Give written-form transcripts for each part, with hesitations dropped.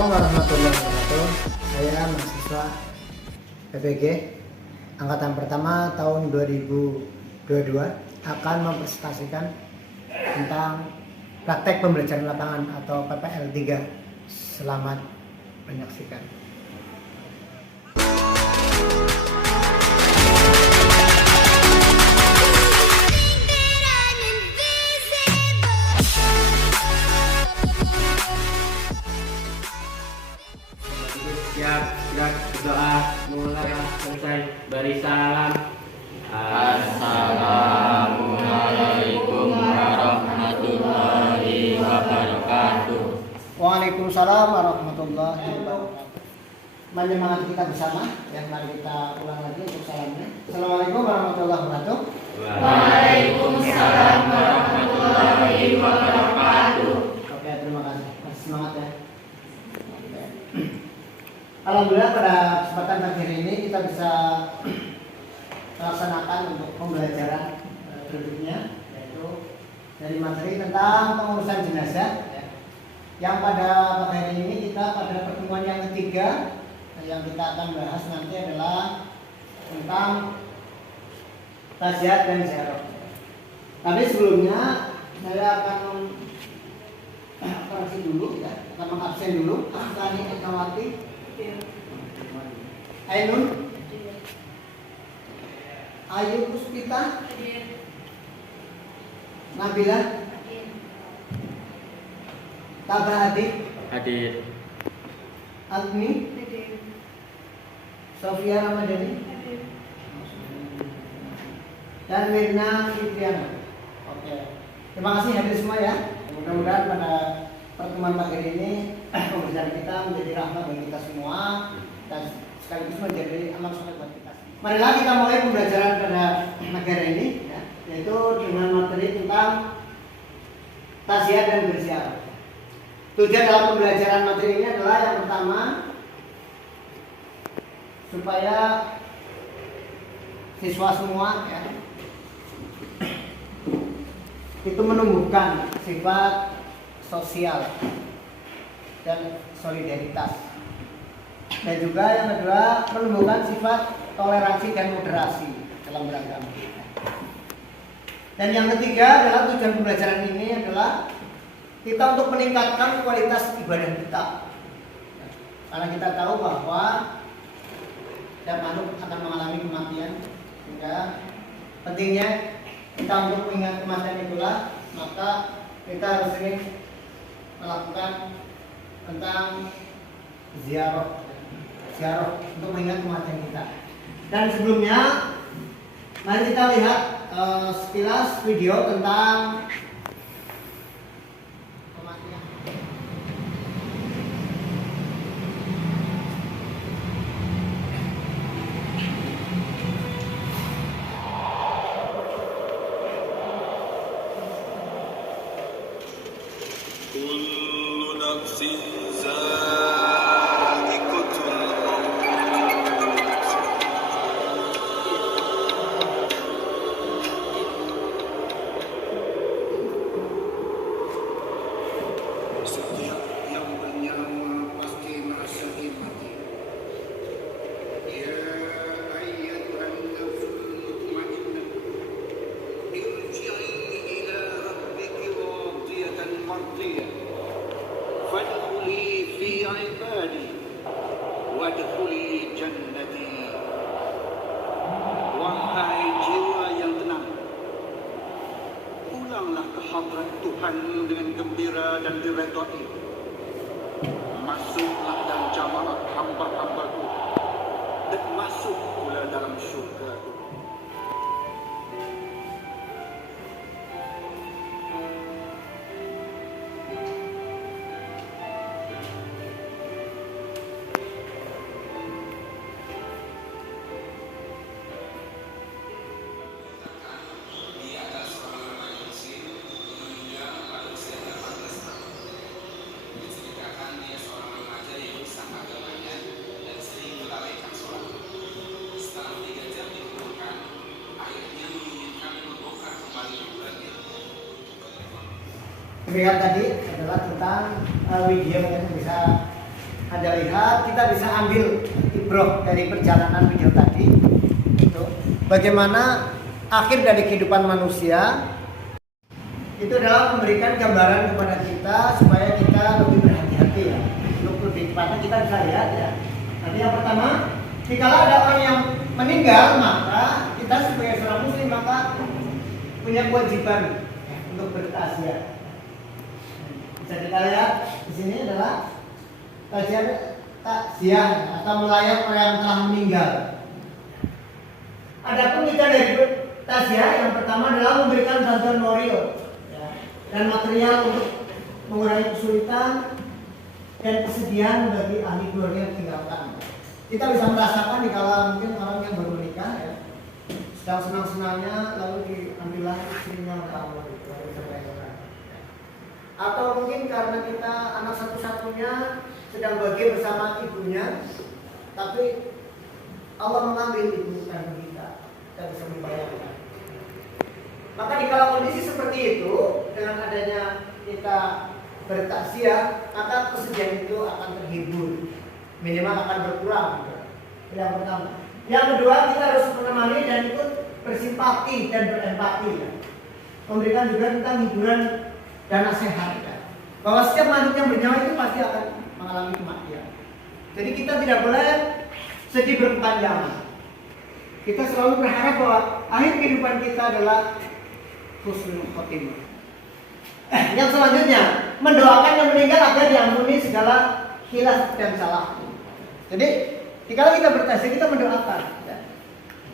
Assalamualaikum warahmatullahi wabarakatuh. Saya mahasiswa PPG Angkatan Pertama tahun 2022 akan mempresentasikan tentang praktek pembelajaran lapangan atau PPL 3. Selamat menyaksikan. Siap, gerak, berdoa, mulai, selesai, beri salam. Assalamualaikum warahmatullahi wabarakatuh. Waalaikumsalam warahmatullahi wabarakatuh. Menyemangat kita bersama, yang mari kita ulang lagi untuk salamnya. Assalamualaikum warahmatullahi wabarakatuh. Waalaikumsalam warahmatullahi wabarakatuh. Oke, terima kasih. Masih semangat ya. Alhamdulillah pada kesempatan pagi hari ini kita bisa melaksanakan untuk pembelajaran berikutnya, yaitu dari materi tentang pengurusan jenazah ya. Yang pada pagi hari ini kita pada pertemuan yang ketiga yang kita akan bahas nanti adalah tentang taziah dan ziarah. Tapi sebelumnya saya akan koreksi dulu ya, akan mengabsen dulu Astani Ekawati, Ainun, Ayu Puspita, Nabila, Tabah Adik, Hadir. Agni, Sofia Ramadhani, dan Mirna Fitriana. Oke, terima kasih hadir semua ya. Mudah-mudahan pada pertemuan pagi ini pembelajaran kita menjadi rahmat bagi kita semua dan sekaligus menjadi amal soleh buat kita. Marilah kita mulai pembelajaran pada negara ini ya, yaitu dengan materi tentang taziah dan berziarah. Tujuan dalam pembelajaran materi ini adalah yang pertama supaya siswa semua ya itu menumbuhkan sifat sosial dan solidaritas, dan juga yang kedua menumbuhkan sifat toleransi dan moderasi dalam beragama. Dan yang ketiga adalah tujuan pembelajaran ini adalah kita untuk meningkatkan kualitas ibadah kita, karena kita tahu bahwa setiap makhluk akan mengalami kematian, sehingga pentingnya kita untuk mengingat kematian itulah maka kita harus sering melakukan tentang ziarah untuk mengingat kematian kita. Dan sebelumnya mari kita lihat sekilas video tentang kematian. كل نفس ذائقة الموت Setiap yang bernyawa pasti merasai mati. Ya ayyatuhan nafsul mutmainnah, irji'i ila rabbiki radiyatan mardiyah, fadkhuli fi ibadi wadkhuli jannati. Wahai jiwa yang tenang, pulanglah ke hadrat Tuhan dengan gembira dan diredai. Masuklah dalam jamaah hamba-hambaku dan masuk pula dalam syurga-Ku. Lihat tadi adalah tentang video yang bisa Anda lihat, kita bisa ambil ibrah dari perjalanan video tadi. Itu bagaimana akhir dari kehidupan manusia itu adalah memberikan gambaran kepada kita supaya kita lebih berhati-hati ya. Untuk lebih tepatnya kita bisa lihat ya. Nanti yang pertama, jika ada orang yang meninggal, maka kita sebagai seorang muslim maka punya kewajiban ya, untuk bertakziah. Bisa kita lihat di sini adalah takziah atau melayat orang yang telah meninggal. Adapun kita dari takziah yang pertama adalah memberikan bantuan moral ya, dan material untuk mengurangi kesulitan dan kesedihan bagi ahli keluarga yang tinggalkan. Kita bisa merasakan dikala mungkin orang yang baru menikah ya, sedang senang-senangnya lalu diambillah istrinya oleh Allah gitu, atau mungkin karena kita anak satu-satunya sedang bahagia bersama ibunya, tapi Allah mengambil ibu kandung kita bisa membayangkan. Maka di kala kondisi seperti itu, dengan adanya kita bertakziah, maka kesedihan itu akan terhibur, minimal akan berkurang. Yang pertama. Yang kedua, kita harus menemani dan ikut bersimpati dan berempati. Ya. Memberikan juga tentang hiburan dan nasihat. Ya. Bahwa setiap makhluk yang bernyawa itu pasti akan mengalami kematian. Jadi kita tidak boleh sedih berkepanjangan. Kita selalu berharap bahwa akhir kehidupan kita adalah husnul khotimah. Yang selanjutnya, mendoakan yang meninggal agar diampuni segala khilaf dan salah. Jadi, jika kita bertakziah kita mendoakan ya,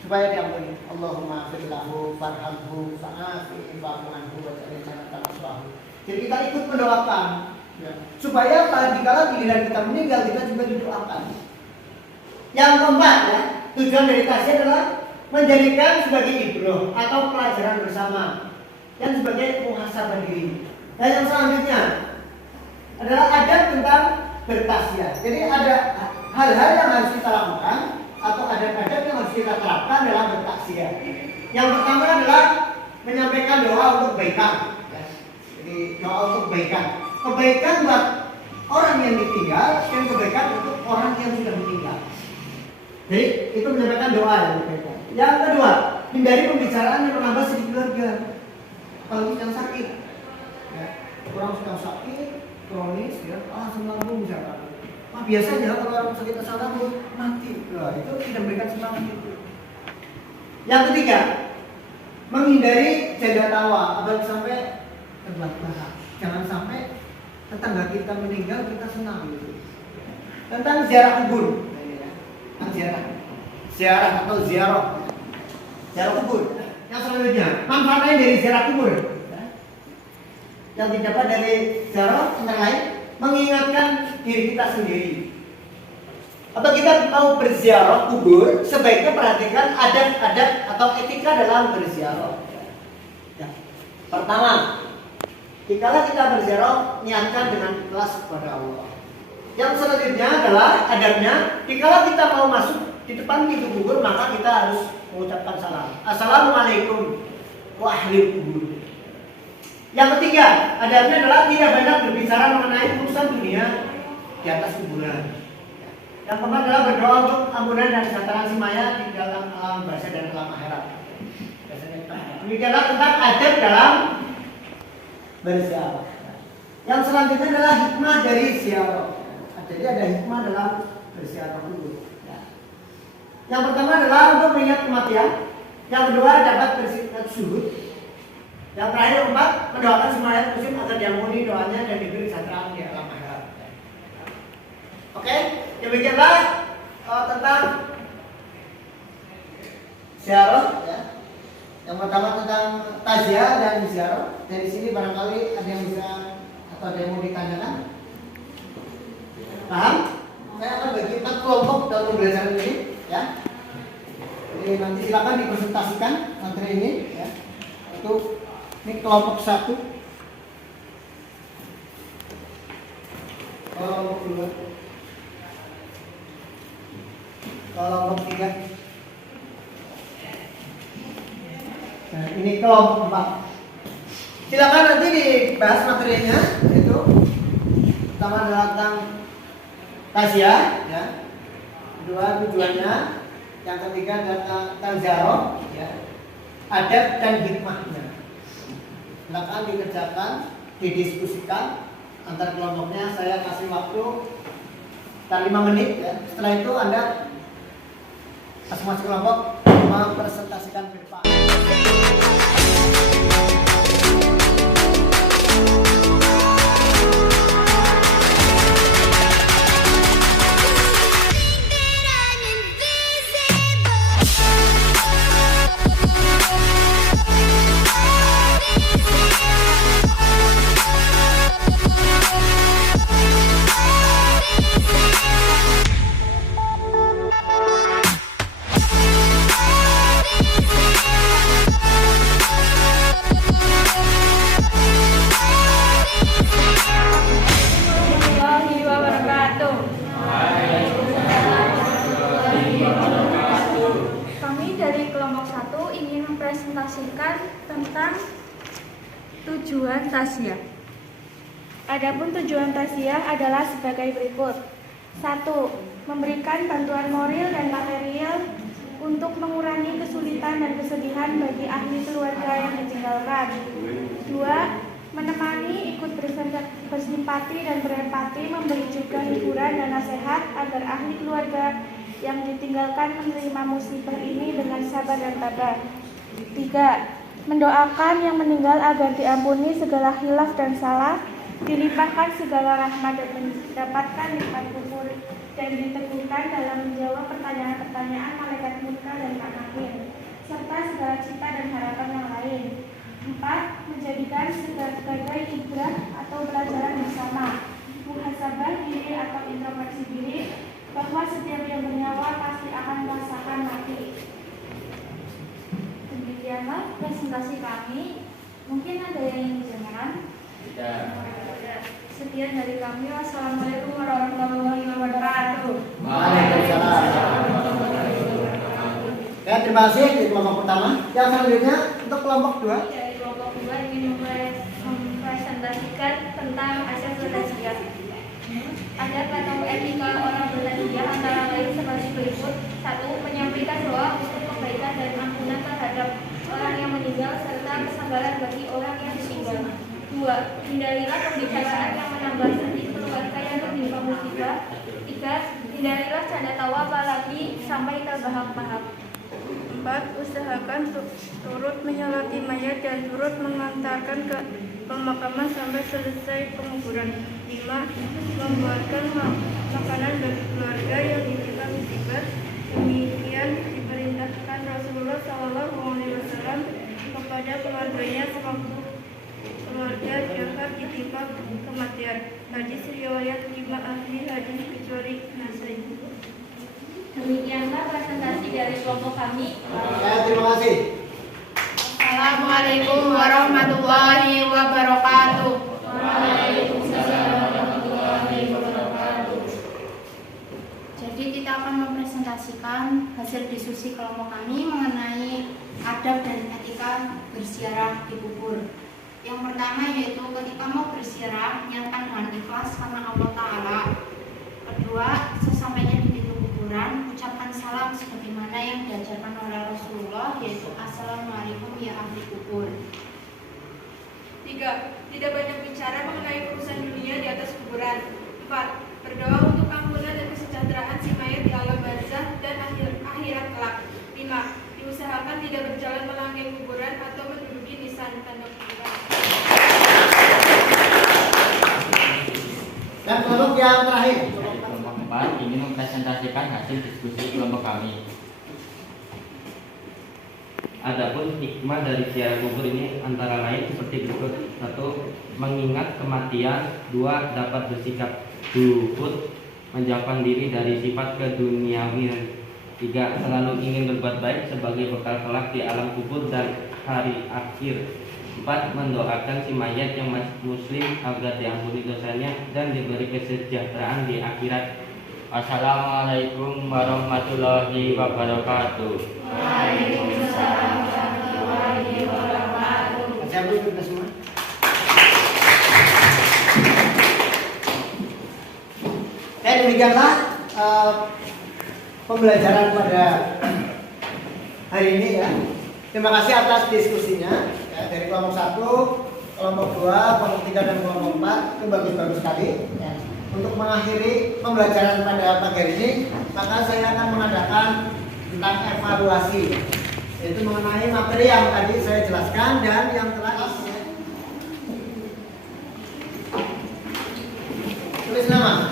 supaya diampuni. Allahumma firlahu farhamhu fa'afi fa'afu wa ta'ala. Jadi kita ikut mendoakan ya, supaya dikala giliran kita meninggal kita juga didoakan. Yang keempat ya, tujuan dari takziah adalah menjadikan sebagai ibrah atau pelajaran bersama dan sebagai muhasabah diri. Dan yang selanjutnya adalah adab tentang bertakziah. Jadi ada hal-hal yang harus kita lakukan atau adab-adab yang harus kita terapkan dalam bertakziah. Yang pertama adalah menyampaikan doa untuk kebaikan. Jadi doa untuk kebaikan. Kebaikan buat orang yang ditinggal dan kebaikan untuk orang yang sudah meninggal. Jadi itu menyampaikan doa yang kebaikan. Yang kedua, hindari pembicaraan yang menambah sedih keluarga. Kalau sedang sakit, ya, orang sedang sakit, kronis, ya, asam lambung misalkan. Biasanya kalau orang sakit asam lambung mati, nah, itu tidak memberikan semangat itu. Yang ketiga, menghindari canda tawa, apalagi sampai terbahak-bahak. Jangan sampai tetangga kita meninggal kita senang gitu. Tentang ziarah kubur, ziarah atau ziarah kubur. Yang selanjutnya, manfaatnya dari ziarah kubur yang didapat dari ziarah antara lain mengingatkan diri kita sendiri. Atau kita mau berziarah kubur, sebaiknya perhatikan adab-adab atau etika dalam berziarah. Ya. Pertama, jikalau kita berziarah, niatkan dengan ikhlas kepada Allah. Yang selanjutnya adalah adabnya, jikalau kita mau masuk di depan pintu kubur, maka kita harus mengucapkan salam. Assalamualaikum wa ahli kubur. Yang ketiga, adabnya adalah tidak banyak berbicara mengenai urusan dunia di atas kuburan. Yang keempat adalah berdoa untuk ampunan dan kesejahteraan si mayat di dalam alam barzah dan alam akhirat. Demikianlah tentang adab dalam berziarah. Yang selanjutnya adalah hikmah dari ziarah. Jadi ada hikmah dalam berziarah kubur. Yang pertama adalah untuk mengingat kematian. Yang kedua dapat bersifat syuhud. Yang terakhir keempat, mendoakan si mayat muslim agar diampuni doanya dan diberi kesejahteraan di alam akhirat. Oke, demikianlah tentang ziarah ya. Yang pertama tentang takziah dan ziarah. Dari sini barangkali ada yang bisa atau ada yang mau ditanyakan. Paham? Saya akan bagi 4 kelompok dalam pembelajaran ini ya. Jadi nanti silakan dipresentasikan materi ini ya. Itu ini kelompok 1, kelompok 2, kelompok 3. Nah, ini kelompok 4. Silakan nanti dibahas materinya, itu pertama adalah tentang tasya, ya. Kedua tujuannya, yang ketiga adalah tanzaroh, ya. Adab dan hikmahnya. Silakan dikerjakan, didiskusikan antar kelompoknya. Saya kasih waktu 5 menit, ya. Setelah itu Anda masing-masing kelompok mempresentasikan ke depan. Kami dari kelompok 1 ingin mempresentasikan tentang tujuan tasya. Adapun tujuan tasya adalah sebagai berikut. 1. Memberikan bantuan moral dan material untuk mengurangi kesulitan dan kesedihan bagi ahli keluarga yang ditinggalkan. 2. Menemani, ikut bersimpati dan berempati, memberi juga hiburan dan nasihat agar ahli keluarga yang ditinggalkan menerima musibah ini dengan sabar dan tabah. 3. Mendoakan yang meninggal agar diampuni segala khilaf dan salah, dilimpahkan segala rahmat dan mendapatkan nikmat kubur, dan diteguhkan dalam menjawab pertanyaan-pertanyaan malaikat munkar dan nakir, serta segala cita dan harapan yang lain. 4. Menjadikan sebagai ibrah atau pelajaran bersama, muhasabah diri atau introspeksi diri, bahwa setiap yang bernyawa pasti akan merasakan mati. Demikianlah presentasi kami. Mungkin ada yang ingin ditanyakan? Tidak. Sekian dari kami. Wassalamualaikum warahmatullahi wabarakatuh. Waalaikumsalam. Ya, terima kasih di kelompok pertama. Yang selanjutnya untuk kelompok 2. Dari kelompok 2 ingin mempresentasikan tentang asas tasya. Adab atau etika orang bertasya antara lain sebagai berikut. 1. Menyampaikan doa untuk kebaikan dan ampunan terhadap orang yang meninggal serta kesabaran bagi orang yang ditinggal. 2. Hindarilah pembicaraan yang menambah sedih keluarga yang tertimpa musibah. 3. Hindarilah canda tawa apalagi sampai terbahak-bahak. 4. Usahakan turut menyolati mayat dan turut mengantarkan ke pemakaman sampai selesai penguburan. 5. Membuatkan makanan bagi keluarga yang ditimpa musibah. Demikian diperintahkan Rasulullah SAW kepada keluarganya sewaktu keluarga Ja'far ditimpa kematian. Hadis riwayat 5 ahli hadis kecuali Nasai. Demikianlah presentasi dari kelompok kami. Ya, terima kasih. Assalamualaikum warahmatullahi wabarakatuh. Jadi kita akan mempresentasikan hasil diskusi kelompok kami mengenai adab dan etika berziarah di kubur. Yang pertama yaitu ketika mau berziarah, niatkan dengan ikhlas karena Allah Ta'ala. Kedua, sesampainya di pintu kuburan, ucapkan salam sebagaimana yang diajarkan oleh Rasulullah, yaitu Assalamualaikum ya ahli kubur. 3. Tidak banyak bicara mengenai urusan dunia di atas kuburan. 4. Berdoa untuk ampunan dan kesejahteraan si mayat di alam barzah dan akhirat kelak. 5. Diusahakan tidak berjalan melanggar kuburan atau menduduki nisan tanda kuburan. Dan kelompok yang terakhir. Dari kelompok 4 ingin mempresentasikan hasil diskusi kelompok kami. Adapun hikmah dari ziarah kubur ini antara lain seperti berikut. 1. Mengingat kematian. 2. Dapat bersikap zuhud, menjauhkan diri dari sifat keduniawian. 3. Selalu ingin berbuat baik sebagai bekal kelak di alam kubur dan hari akhir. 4. Mendoakan si mayat yang muslim agar diampuni dosanya dan diberi kesejahteraan di akhirat. Assalamualaikum warahmatullahi wabarakatuh. Waalaikumsalam warahmatullahi wabarakatuh. Saya dulu kita semua. Ya, demikian demikianlah pembelajaran pada hari ini ya. Terima kasih atas diskusinya ya, dari kelompok 1, kelompok 2, kelompok 3 dan kelompok 4 itu bagus-bagus sekali ya. Untuk mengakhiri pembelajaran pada pagi hari ini, maka saya akan mengadakan tentang evaluasi, yaitu mengenai materi yang tadi saya jelaskan dan yang terakhir tulis nama.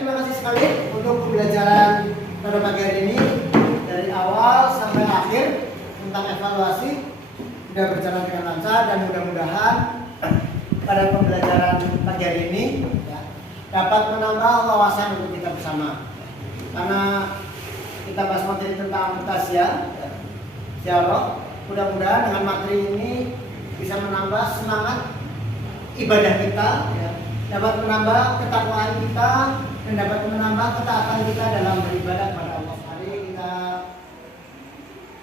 Terima kasih sekali untuk pembelajaran pada pagi hari ini dari awal sampai akhir tentang evaluasi sudah berjalan dengan lancar dan mudah-mudahan pada pembelajaran pagi hari ini ya, dapat menambah wawasan untuk kita bersama. Karena kita bahas materi tentang tasya, ziarah, mudah-mudahan dengan materi ini bisa menambah semangat ibadah kita, ya, dapat menambah ketakwaan kita dan dapat menambah ketaatan kita dalam beribadah kepada Allah. Mari kita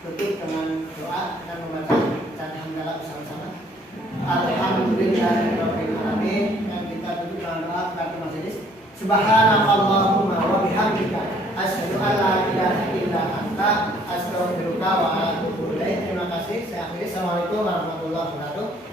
tutup dengan doa dan membaca bacaan hamdalah bersama-sama. Alhamdulillahirabbil alamin. Dan kita tutup dengan doa kartu majelis. Subhanakallahumma wa bihamdika asyhadu an la ilaha illa anta astaghfiruka wa atubu ilaik. Terima kasih. Saya akhiri. Assalamualaikum warahmatullahi wabarakatuh.